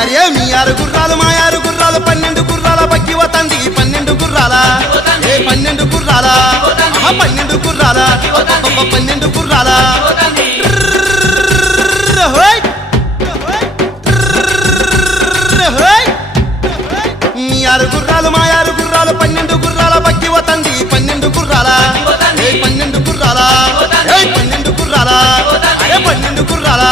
అరే మీ 6 గుర్రాలు మా 6 గుర్రాలు 12 గుర్రాల బగ్గి వతంది 12 గుర్రాల 12 గుర్రాల 12 గుర్రాల 12 గుర్రాల మీ 6 గుర్రాలు మా 6 గుర్రాలు 12 గుర్రాల బగ్గి వతంది 12 గుర్రాల 12 గుర్రాల 12 గుర్రాల 12 గుర్రాల